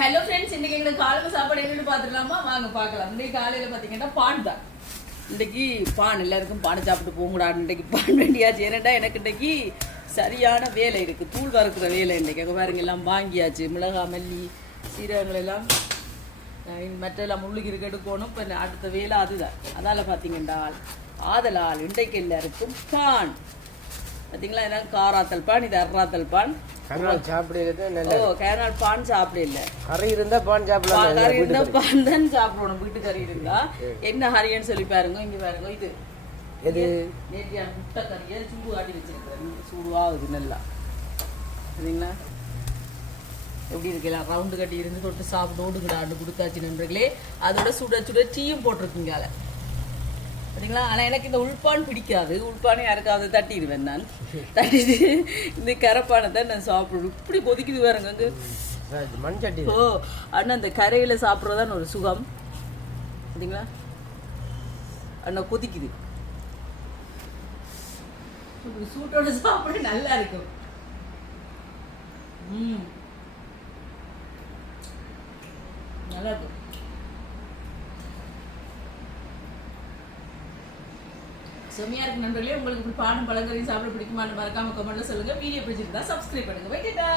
Hello friends இன்னைக்கு எங்களுக்கு காலையில் சாப்பாடு என்னன்னு பார்த்துடலாமா? வாங்க பார்க்கலாம். இன்னைக்கு காலையில் பார்த்தீங்கன்னா பான் தான். இன்னைக்கு பான் எல்லாருக்கும் பானை சாப்பிட்டு போகக்கூடாது இன்னைக்கு பான் வேண்டியாச்சு. ஏன்னாடா எனக்கு இன்னைக்கு சரியான வேலை இருக்கு. தூள் வறுக்கிற வேலை இன்னைக்கு. அங்கே பாருங்க எல்லாம் வாங்கியாச்சு. மிளகா மல்லி சீரகங்கள் எல்லாம் அஹ் மற்றெல்லாம் முள்ளுக்கு எடுக்கணும் இப்போ அடுத்த வேலை அதுதான். அதால பார்த்தீங்கன்னா ஆதலால் இன்றைக்கு எல்லாருக்கும் பான். பார்த்தீங்களா? இதெல்லாம் காராத்தல் பான் இது அர்ராத்தல் பான். கருவாள் சாப்பிடுறது ஓ நல்ல கேனால் பான் சாப்பிட இல்லை கறி இருந்தா பான் சாப்பிடலாம் கறி இருந்தா பான் தான் சாப்பிடணும் வீட்டு கறி இருந்தா என்ன ஹரியன்னு சொல்லி பாருங்க இங்க பாருங்க இது. எது? நேற்றியான முட்டை கறியை சூடு ஆட்டி வச்சிருக்கிறேன். சூடுவாகுது நல்லா. சரிங்களா? எப்படி இருக்கலாம்? ரவுண்டு கட்டி இருந்து தொட்டு சாப்பிட்டு ஓடுகிறாண்டு கொடுத்தாச்சு நண்பர்களே. அதோட சுட சுட டீயும் போட்டிருக்கீங்க சரிங்களா? ஆனால் எனக்கு இந்த உள்பான் பிடிக்காது. உள்பானை யாருக்காவது தட்டிடுவேன் நான். தட்டிட்டு இந்த கரப்பானை தான் நான் சாப்பிடுவேன். இப்படி கொதிக்குது பாருங்க அங்கே. இது மண் சட்டி ஓ அண்ணா இந்த கரையில சாப்பிட்றதான் ஒரு சுகம். சரிங்களா? அண்ணா கொதிக்குது. சூட்டோட சாப்பிட நல்லா இருக்கும். ம். நல்லா இருக்கும். செம்மையா இருக்கு நண்பர்களே உங்களுக்கு இப்படி பானம் பழங்கரையும் சாப்பிட பிடிக்குமான்னு மறக்காம கமெண்ட்ல சொல்லுங்க. வீடியோ பிடிச்சிருந்தா சப்ஸ்கிரைப் பண்ணுங்க. வைக்கட்டா.